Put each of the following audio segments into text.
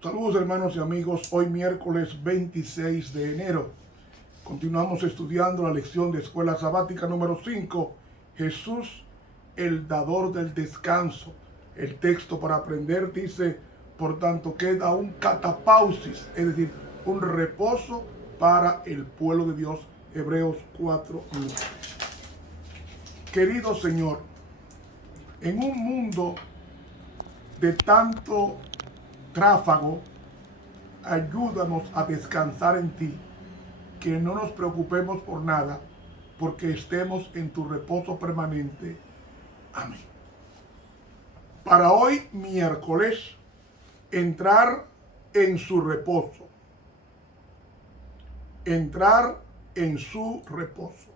Saludos hermanos y amigos, hoy miércoles 26 de enero. Continuamos estudiando la lección de Escuela Sabática número 5, Jesús, el dador del descanso. El texto para aprender dice, por tanto queda un catapausis, es decir, un reposo para el pueblo de Dios. Hebreos 4:9. Querido Señor, en un mundo de tanto tráfago, ayúdanos a descansar en ti, que no nos preocupemos por nada, porque estemos en tu reposo permanente. Amén. Para hoy, miércoles, entrar en su reposo. Entrar en su reposo.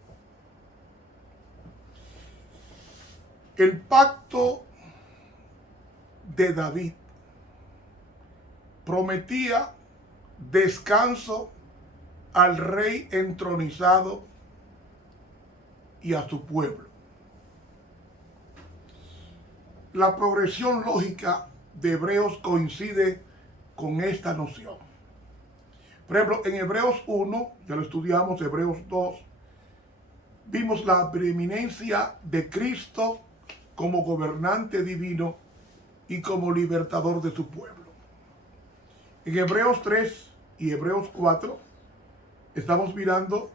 El pacto de David prometía descanso al rey entronizado y a su pueblo. La progresión lógica de Hebreos coincide con esta noción. Por ejemplo, en Hebreos 1, ya lo estudiamos, Hebreos 2, vimos la preeminencia de Cristo como gobernante divino y como libertador de su pueblo. En Hebreos 3 y Hebreos 4 estamos mirando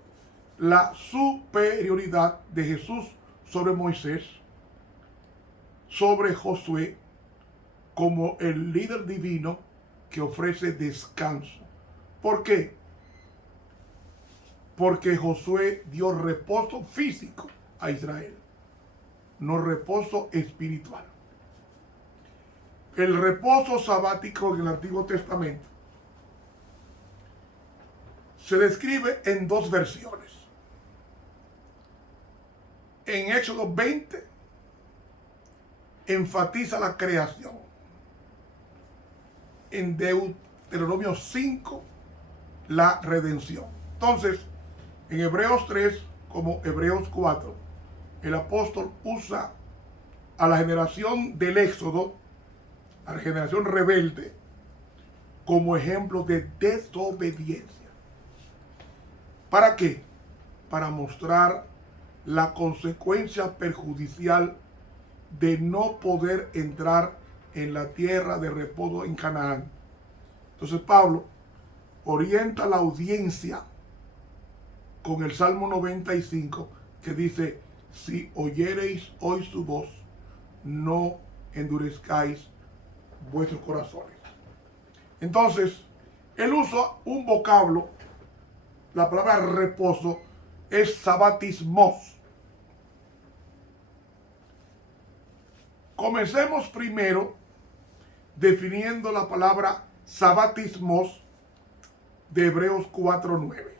la superioridad de Jesús sobre Moisés, sobre Josué, como el líder divino que ofrece descanso. ¿Por qué? Porque Josué dio reposo físico a Israel, no reposo espiritual. El reposo sabático en el Antiguo Testamento se describe en dos versiones. En Éxodo 20 enfatiza la creación. En Deuteronomio 5 la redención. Entonces, en Hebreos 3 como Hebreos 4, el apóstol usa a la generación del Éxodo, a la generación rebelde, como ejemplo de desobediencia. ¿Para qué? Para mostrar la consecuencia perjudicial de no poder entrar en la tierra de reposo en Canaán. Entonces Pablo orienta a la audiencia con el Salmo 95 que dice, si oyereis hoy su voz, no endurezcáis vuestros corazones. Entonces, él usa un vocablo, la palabra reposo es sabatismos. Comencemos primero definiendo la palabra sabatismos de Hebreos 4:9.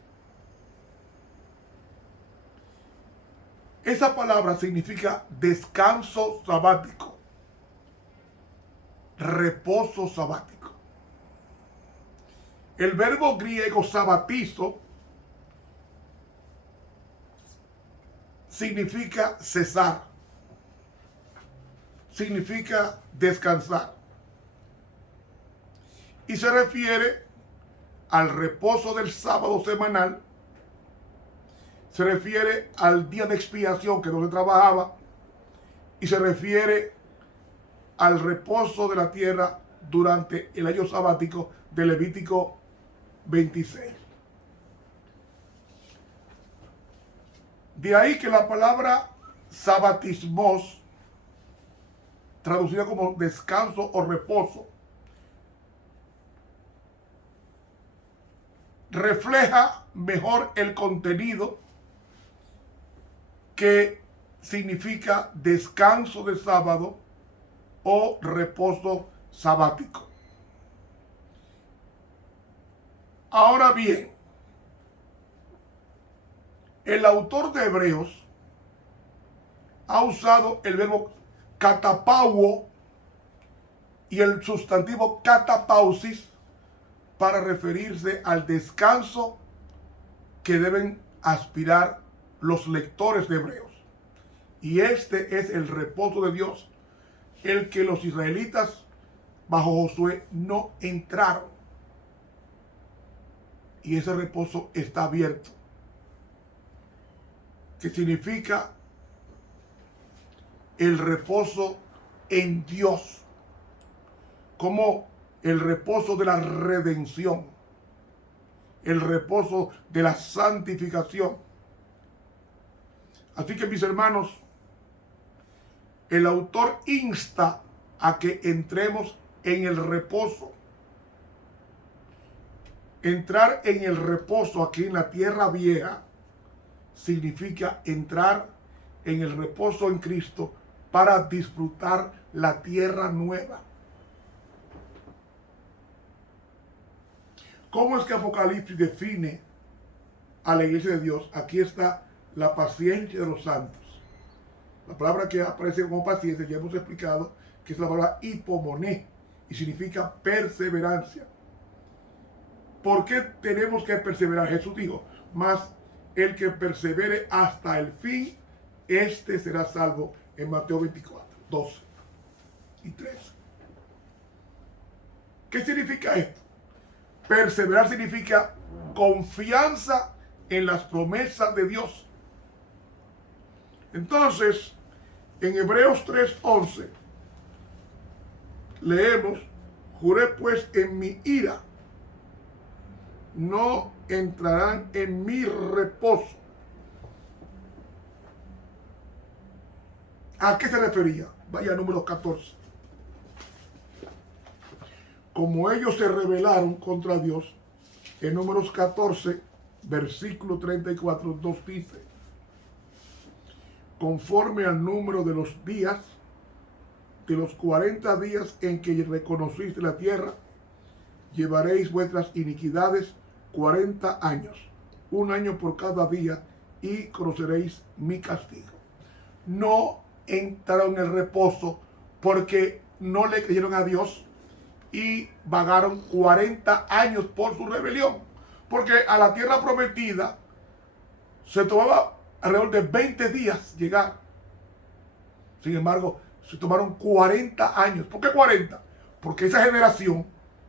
Esa palabra significa descanso sabático, reposo sabático. El verbo griego sabatizo significa cesar, significa descansar. Y se refiere al reposo del sábado semanal, se refiere al día de expiación que no se trabajaba, y se refiere al reposo de la tierra durante el año sabático de Levítico 26. De ahí que la palabra sabatismos, traducida como descanso o reposo, refleja mejor el contenido que significa descanso de sábado o reposo sabático. Ahora bien, el autor de Hebreos ha usado el verbo catapauo y el sustantivo catapausis para referirse al descanso que deben aspirar los lectores de Hebreos. Y este es el reposo de Dios, el que los israelitas bajo Josué no entraron. Y ese reposo está abierto, que significa el reposo en Dios, como el reposo de la redención, el reposo de la santificación. Así que, mis hermanos, el autor insta a que entremos en el reposo. Entrar en el reposo aquí en la tierra vieja significa entrar en el reposo en Cristo para disfrutar la tierra nueva. ¿Cómo es que Apocalipsis define a la iglesia de Dios? Aquí está la paciencia de los santos. La palabra que aparece como paciencia, ya hemos explicado, que es la palabra hipomoné y significa perseverancia. ¿Por qué tenemos que perseverar? Jesús dijo, mas el que persevere hasta el fin, este será salvo, en Mateo 24, 12 y 13. ¿Qué significa esto? Perseverar significa confianza en las promesas de Dios. Entonces, en Hebreos 3:11, leemos, juré pues en mi ira, no entrarán en mi reposo. ¿A qué se refería? Vaya número 14. Como ellos se rebelaron contra Dios, en Números 14, versículo 34, 2 dice, conforme al número de los días, de los 40 días en que reconociste la tierra, llevaréis vuestras iniquidades 40 años, un año por cada día, y conoceréis mi castigo. No entraron en el reposo porque no le creyeron a Dios y vagaron 40 años por su rebelión. Porque a la tierra prometida se tomaba alrededor de 20 días llegar. Sin embargo, se tomaron 40 años. ¿Por qué 40? Porque esa generación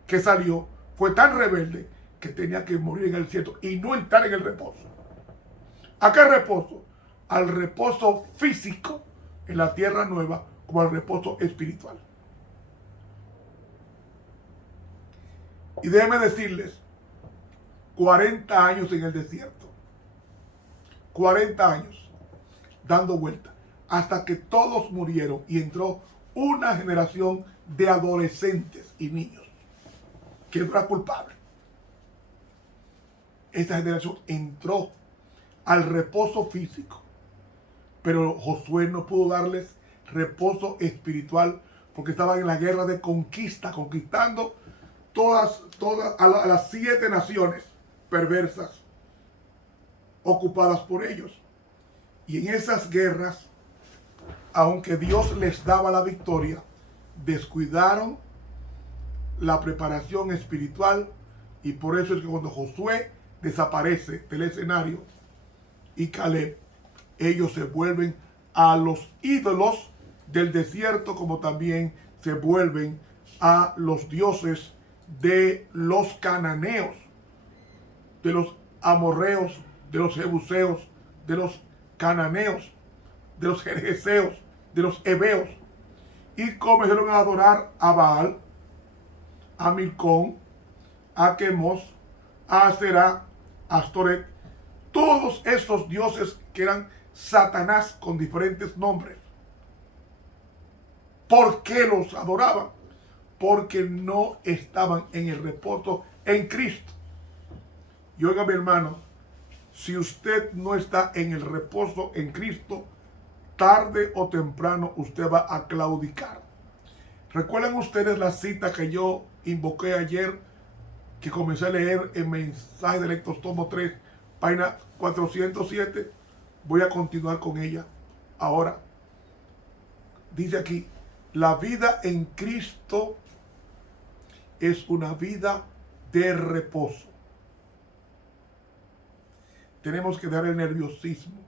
que salió fue tan rebelde que tenía que morir en el desierto y no entrar en el reposo. ¿A qué reposo? Al reposo físico en la tierra nueva, como al reposo espiritual. Y déjenme decirles, 40 años en el desierto, 40 años dando vuelta, hasta que todos murieron y entró una generación de adolescentes y niños que no era culpable. Esta generación entró al reposo físico, pero Josué no pudo darles reposo espiritual porque estaban en la guerra de conquista, conquistando todas a las 7 naciones perversas ocupadas por ellos. Y en esas guerras, aunque Dios les daba la victoria, descuidaron la preparación espiritual, y por eso es que cuando Josué desaparece del escenario y Caleb, ellos se vuelven a los ídolos del desierto, como también se vuelven a los dioses de los cananeos, de los amorreos, de los jebuseos, de los cananeos, de los jerjeseos, de los heveos, y comenzaron a adorar a Baal, a Milcón, a Quemos, a Aserá, a Astoret, todos estos dioses que eran Satanás con diferentes nombres. ¿Por qué los adoraban? Porque no estaban en el reposo en Cristo. Y oiga, mi hermano, si usted no está en el reposo en Cristo, tarde o temprano usted va a claudicar. ¿Recuerdan ustedes la cita que yo invoqué ayer, que comencé a leer en Mensaje de Lectos, tomo 3, página 407? Voy a continuar con ella ahora. Dice aquí, la vida en Cristo es una vida de reposo. Tenemos que dar el nerviosismo.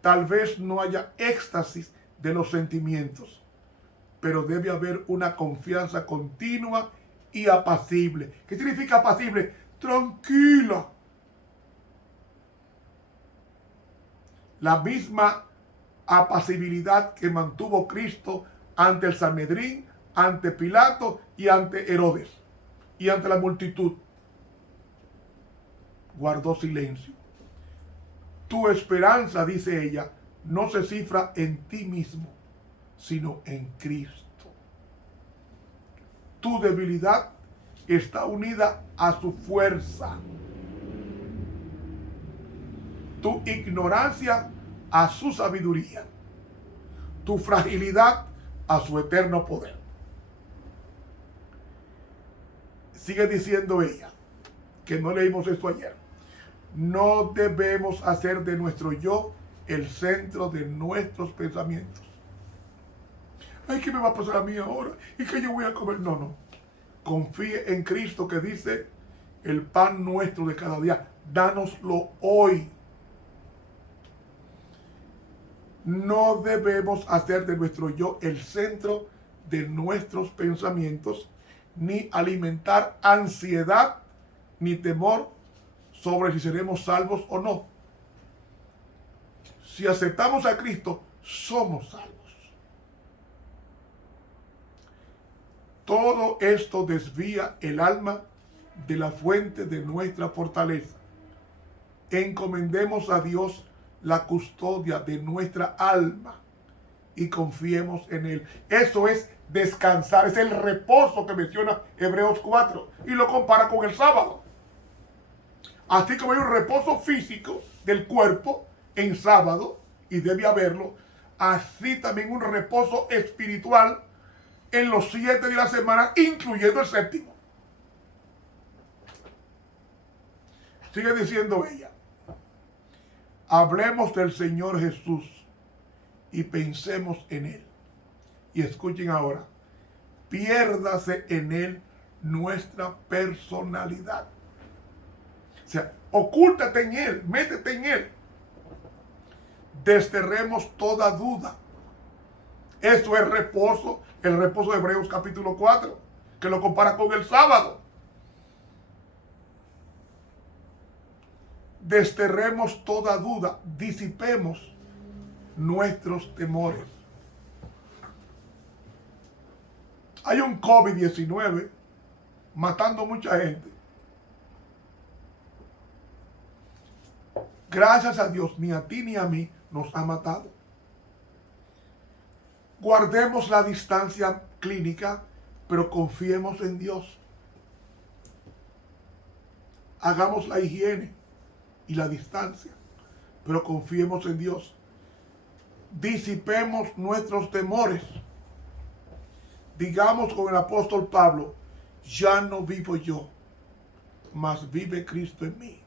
Tal vez no haya éxtasis de los sentimientos, pero debe haber una confianza continua y apacible. ¿Qué significa apacible? Tranquila. La misma apacibilidad que mantuvo Cristo ante el Sanedrín, ante Pilato y ante Herodes y ante la multitud. Guardó silencio. Tu esperanza, dice ella, no se cifra en ti mismo, sino en Cristo. Tu debilidad está unida a su fuerza. Tu ignorancia a su sabiduría. Tu fragilidad a su eterno poder. Sigue diciendo ella, que no leímos esto ayer. No debemos hacer de nuestro yo el centro de nuestros pensamientos. Ay, ¿qué me va a pasar a mí ahora? ¿Y qué yo voy a comer? No, no. Confíe en Cristo que dice, el pan nuestro de cada día, dánoslo hoy. No debemos hacer de nuestro yo el centro de nuestros pensamientos, ni alimentar ansiedad ni temor sobre si seremos salvos o no. Si aceptamos a Cristo, somos salvos. Todo esto desvía el alma de la fuente de nuestra fortaleza. Encomendemos a Dios la custodia de nuestra alma y confiemos en Él. Eso es descansar, es el reposo que menciona Hebreos 4 y lo compara con el sábado. Así como hay un reposo físico del cuerpo en sábado, y debe haberlo, así también un reposo espiritual en los 7 días de la semana, incluyendo el séptimo. Sigue diciendo ella, hablemos del Señor Jesús y pensemos en Él. Y escuchen ahora, piérdase en Él nuestra personalidad. O sea, ocúltate en Él, métete en Él. Desterremos toda duda. Eso es reposo, el reposo de Hebreos capítulo 4, que lo compara con el sábado. Desterremos toda duda, disipemos nuestros temores. Hay un COVID-19 matando mucha gente. Gracias a Dios, ni a ti ni a mí nos ha matado. Guardemos la distancia clínica, pero confiemos en Dios. Hagamos la higiene y la distancia, pero confiemos en Dios. Disipemos nuestros temores. Digamos con el apóstol Pablo, ya no vivo yo, mas vive Cristo en mí.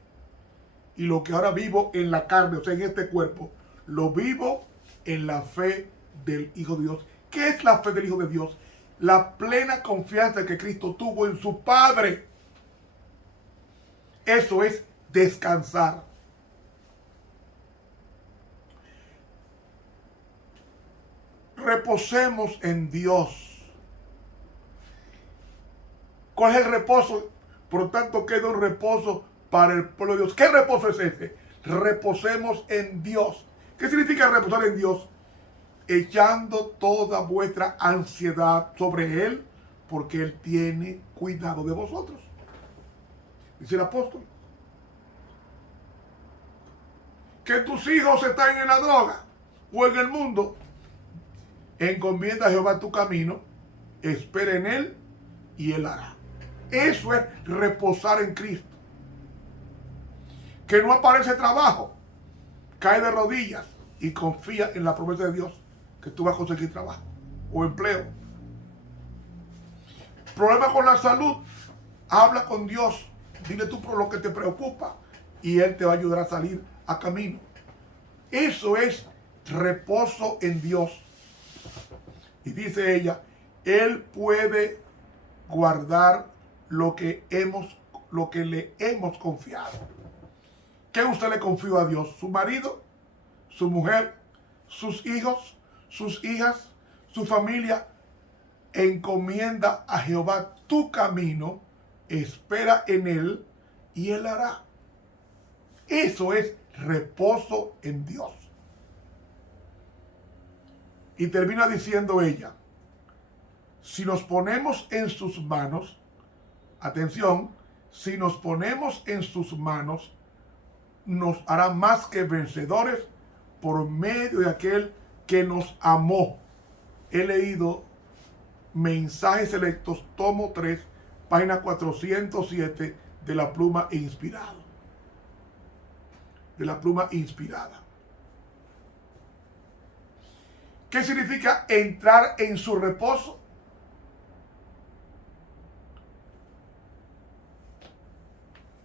Y lo que ahora vivo en la carne, o sea, en este cuerpo, lo vivo en la fe del Hijo de Dios. ¿Qué es la fe del Hijo de Dios? La plena confianza que Cristo tuvo en su Padre. Eso es descansar. Reposemos en Dios. ¿Cuál es el reposo? Por lo tanto, queda un reposo para el pueblo de Dios. ¿Qué reposo es ese? Reposemos en Dios. ¿Qué significa reposar en Dios? Echando toda vuestra ansiedad sobre Él, porque Él tiene cuidado de vosotros. Dice el apóstol. Que tus hijos están en la droga o en el mundo. Encomienda a Jehová tu camino, espera en Él y Él hará. Eso es reposar en Cristo. Que no aparece trabajo, cae de rodillas y confía en la promesa de Dios que tú vas a conseguir trabajo o empleo. Problema con la salud, habla con Dios, dile tú por lo que te preocupa y Él te va a ayudar a salir a camino. Eso es reposo en Dios. Y dice ella, Él puede guardar lo que le hemos confiado. ¿Qué usted le confió a Dios? ¿Su marido? ¿Su mujer? ¿Sus hijos? sus hijas, su familia. Encomienda a Jehová tu camino, espera en él y él hará. Eso es reposo en Dios. Y termina diciendo ella, si nos ponemos en sus manos, atención, si nos ponemos en sus manos, nos hará más que vencedores por medio de aquel que nos amó. He leído Mensajes Selectos, tomo 3, página 407 de la Pluma Inspirada. De la Pluma Inspirada. ¿Qué significa entrar en su reposo?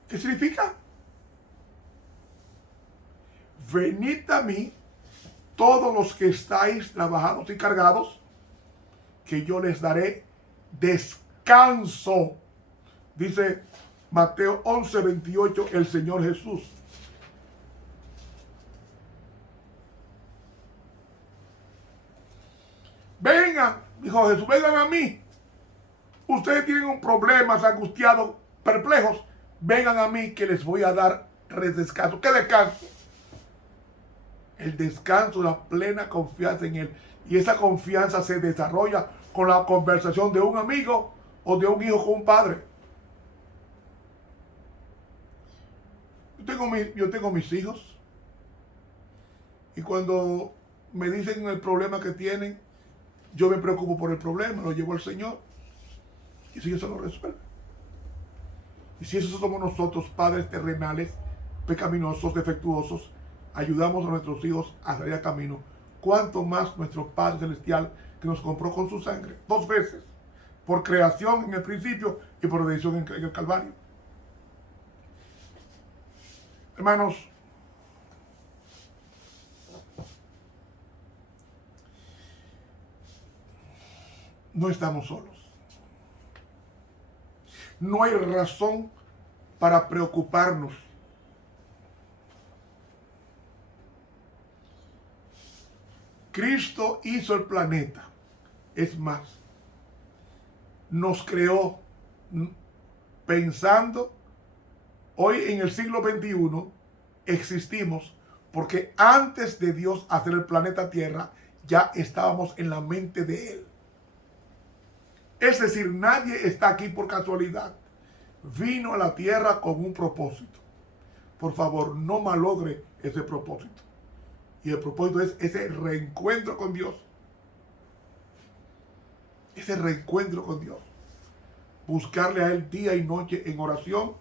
¿Qué significa? Venid a mí, todos los que estáis trabajados y cargados, que yo les daré descanso. Dice Mateo 11:28 el Señor Jesús. Vengan, dijo Jesús, vengan a mí. Ustedes tienen un problema, angustiados, perplejos. Vengan a mí que les voy a dar descanso. ¿Qué descanso? El descanso, la plena confianza en Él. Y esa confianza se desarrolla con la conversación de un amigo o de un hijo con un padre. Yo tengo mis hijos. Y cuando me dicen el problema que tienen, yo me preocupo por el problema, lo llevo al Señor. Y si eso lo resuelve. Y si eso somos nosotros, padres terrenales, pecaminosos, defectuosos, ayudamos a nuestros hijos a salir a camino, cuánto más nuestro Padre Celestial, que nos compró con su sangre 2 veces, por creación en el principio y por redención en el Calvario. Hermanos, no estamos solos. No hay razón para preocuparnos. Cristo hizo el planeta. Es más, nos creó pensando, hoy en el siglo XXI existimos porque antes de Dios hacer el planeta Tierra, ya estábamos en la mente de Él. Es decir, nadie está aquí por casualidad. Vino a la tierra con un propósito. Por favor, no malogre ese propósito. Y el propósito es ese reencuentro con Dios. Ese reencuentro con Dios. Buscarle a Él día y noche en oración,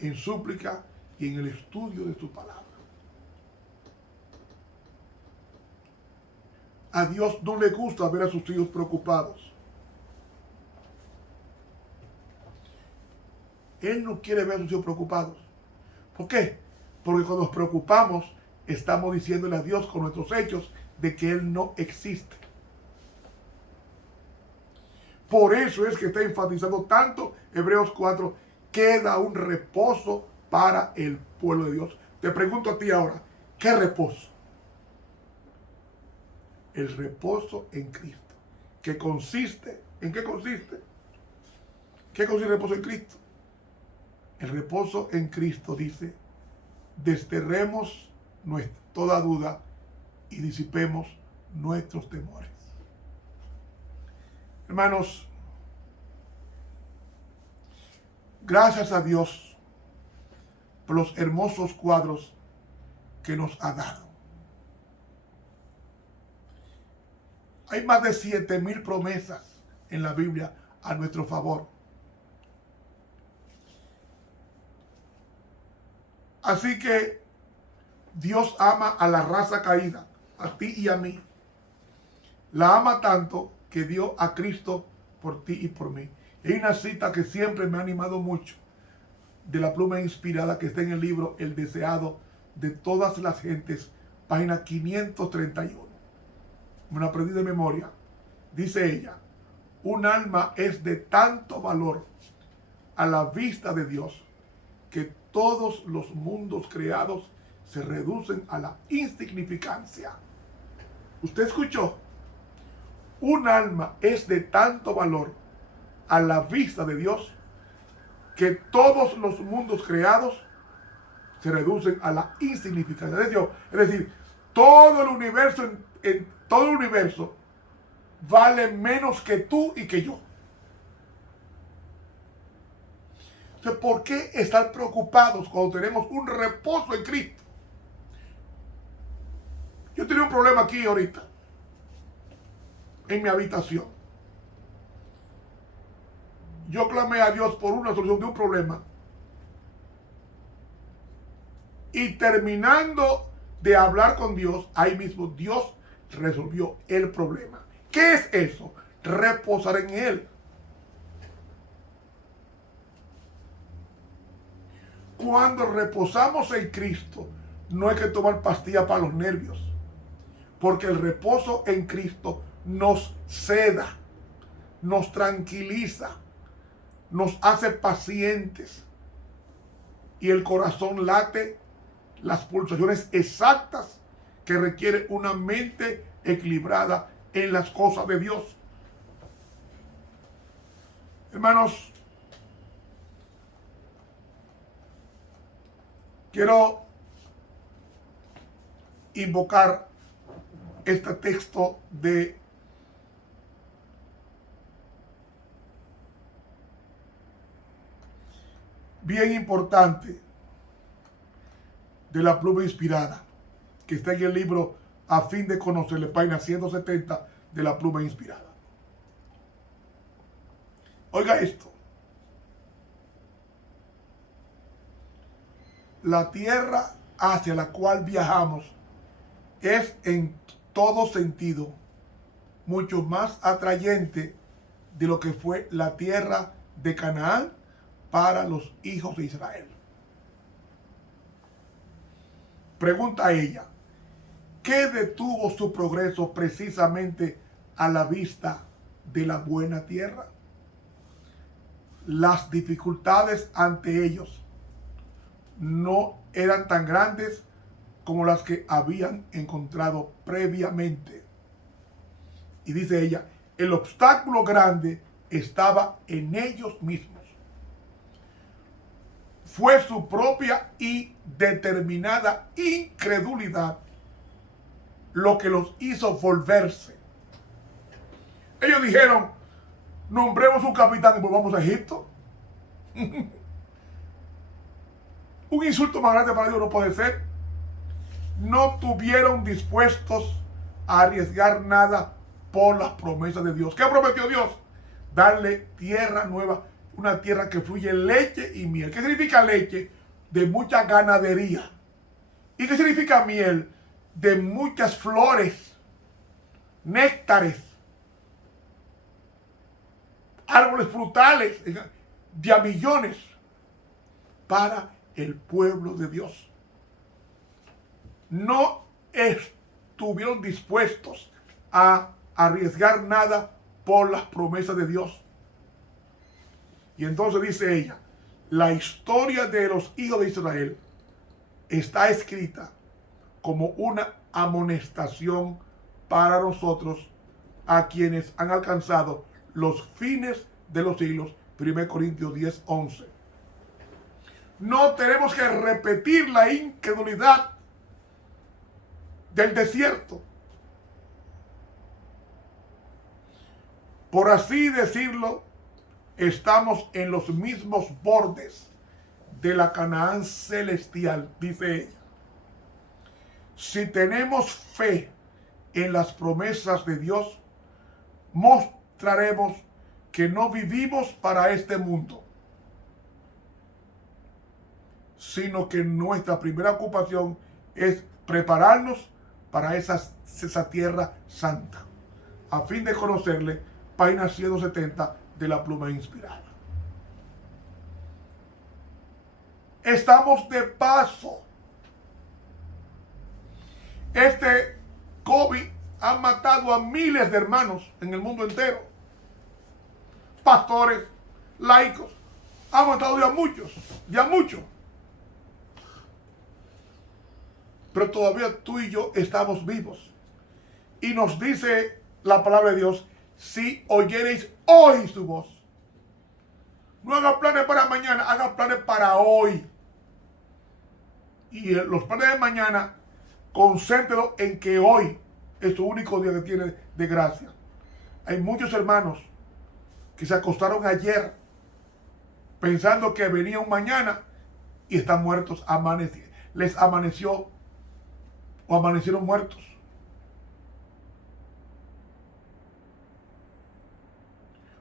en súplica y en el estudio de su palabra. A Dios no le gusta ver a sus hijos preocupados. Él no quiere ver a sus hijos preocupados. ¿Por qué? Porque cuando nos preocupamos, estamos diciéndole a Dios con nuestros hechos de que Él no existe. Por eso es que está enfatizando tanto Hebreos 4, queda un reposo para el pueblo de Dios. Te pregunto a ti ahora, ¿qué reposo? El reposo en Cristo. ¿Qué consiste? ¿En qué consiste? ¿Qué consiste el reposo en Cristo? El reposo en Cristo dice, desterremos toda duda y disipemos nuestros temores. Hermanos, gracias a Dios por los hermosos cuadros que nos ha dado. Hay más de 7,000 promesas en la Biblia a nuestro favor. Así que Dios ama a la raza caída, a ti y a mí. La ama tanto que dio a Cristo por ti y por mí. Hay una cita que siempre me ha animado mucho, de la Pluma Inspirada, que está en el libro El Deseado de Todas las Gentes, página 531. Me la aprendí de memoria. Dice ella, un alma es de tanto valor a la vista de Dios que todos los mundos creados se reducen a la insignificancia. ¿Usted escuchó? Un alma es de tanto valor a la vista de Dios que todos los mundos creados se reducen a la insignificancia de Dios. Es decir, todo el universo, todo el universo vale menos que tú y que yo. Entonces, ¿por qué estar preocupados cuando tenemos un reposo en Cristo? Yo tenía un problema aquí ahorita, en mi habitación. Yo clamé a Dios por una solución de un problema. Y terminando de hablar con Dios, ahí mismo Dios resolvió el problema. ¿Qué es eso? Reposar en Él. Cuando reposamos en Cristo, no hay que tomar pastillas para los nervios, porque el reposo en Cristo nos seda, nos tranquiliza, nos hace pacientes y el corazón late las pulsaciones exactas que requiere una mente equilibrada en las cosas de Dios. Hermanos, quiero invocar este texto de bien importante de la pluma inspirada, que está en el libro A fin de conocerle, página 170 de la pluma inspirada. Oiga esto. La tierra hacia la cual viajamos es en todo sentido mucho más atrayente de lo que fue la tierra de Canaán para los hijos de Israel. Pregunta a ella, ¿qué detuvo su progreso precisamente a la vista de la buena tierra? Las dificultades ante ellos no eran tan grandes como las que habían encontrado previamente. Y dice ella, el obstáculo grande estaba en ellos mismos. Fue su propia y determinada incredulidad lo que los hizo volverse. Ellos dijeron, nombremos un capitán y volvamos a Egipto. Un insulto más grande para Dios no puede ser. No tuvieron dispuestos a arriesgar nada por las promesas de Dios. ¿Qué prometió Dios? Darle tierra nueva, una tierra que fluye leche y miel. ¿Qué significa leche? De mucha ganadería. ¿Y qué significa miel? De muchas flores, néctares, árboles frutales, de a millones, para el pueblo de Dios. No estuvieron dispuestos a arriesgar nada por las promesas de Dios. Y entonces dice ella, la historia de los hijos de Israel está escrita como una amonestación para nosotros, a quienes han alcanzado los fines de los siglos. 1 Corintios 10:11. No tenemos que repetir la incredulidad del desierto. Por así decirlo, estamos en los mismos bordes de la Canaán celestial, dice ella. Si tenemos fe en las promesas de Dios, mostraremos que no vivimos para este mundo, sino que nuestra primera ocupación es prepararnos para esa tierra santa, a fin de conocerle, página 170 de la pluma inspirada. Estamos de paso. Este COVID ha matado a miles de hermanos en el mundo entero. Pastores, laicos, ha matado ya muchos. Pero todavía tú y yo estamos vivos. Y nos dice la palabra de Dios, si oyereis hoy su voz. No haga planes para mañana, haga planes para hoy. Y los planes de mañana, concéntrelo en que hoy es su único día que tiene de gracia. Hay muchos hermanos que se acostaron ayer pensando que venía un mañana y están muertos, les amaneció o amanecieron muertos.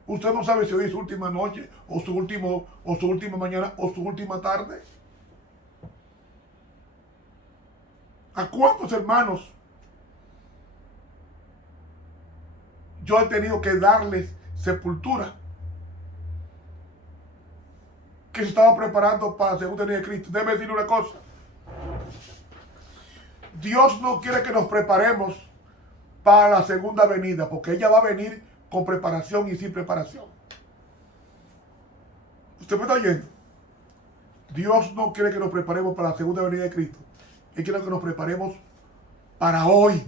Usted no sabe si hoy es su última noche, o su última mañana, o su última tarde. ¿A cuántos hermanos yo he tenido que darles sepultura? Que se estaba preparando para la segunda venida de Cristo. Déjeme decirle una cosa. Dios no quiere que nos preparemos para la segunda venida, porque ella va a venir con preparación y sin preparación. ¿Usted me está oyendo? Dios no quiere que nos preparemos para la segunda venida de Cristo. Él quiere que nos preparemos para hoy.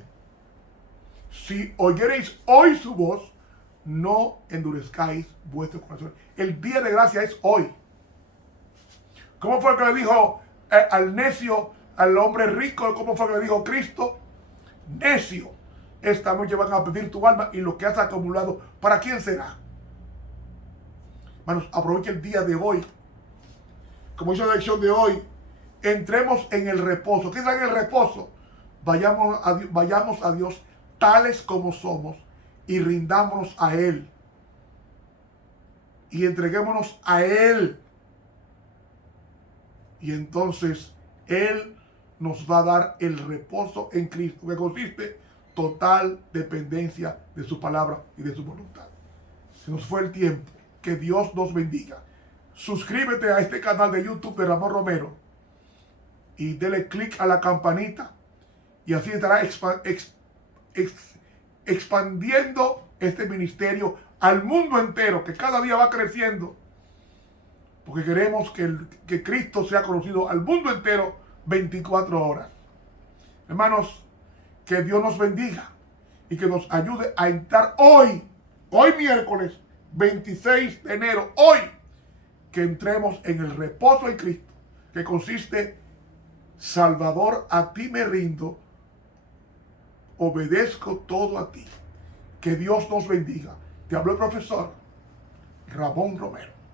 Si oyereis hoy su voz, no endurezcáis vuestro corazón. El día de gracia es hoy. ¿Cómo fue que le dijo al necio, al hombre rico? ¿Cómo fue que le dijo Cristo? Necio, esta noche van a pedir tu alma y lo que has acumulado, ¿para quién será? Hermanos, aproveche el día de hoy. Como hizo la lección de hoy, entremos en el reposo. ¿Qué es en el reposo? Vayamos a Dios tales como somos y rindámonos a Él. Y entreguémonos a Él. Y entonces Él nos va a dar el reposo en Cristo, que consiste total dependencia de su palabra y de su voluntad. Se nos fue el tiempo. Que Dios nos bendiga. Suscríbete a este canal de YouTube de Ramón Romero y dele clic a la campanita y así estará expandiendo este ministerio al mundo entero, que cada día va creciendo, porque queremos que Cristo sea conocido al mundo entero 24 horas. Hermanos, que Dios nos bendiga y que nos ayude a entrar hoy miércoles 26 de enero, hoy, que entremos en el reposo en Cristo, que consiste: Salvador, a ti me rindo, obedezco todo a ti. Que Dios nos bendiga. Te habló el profesor Ramón Romero.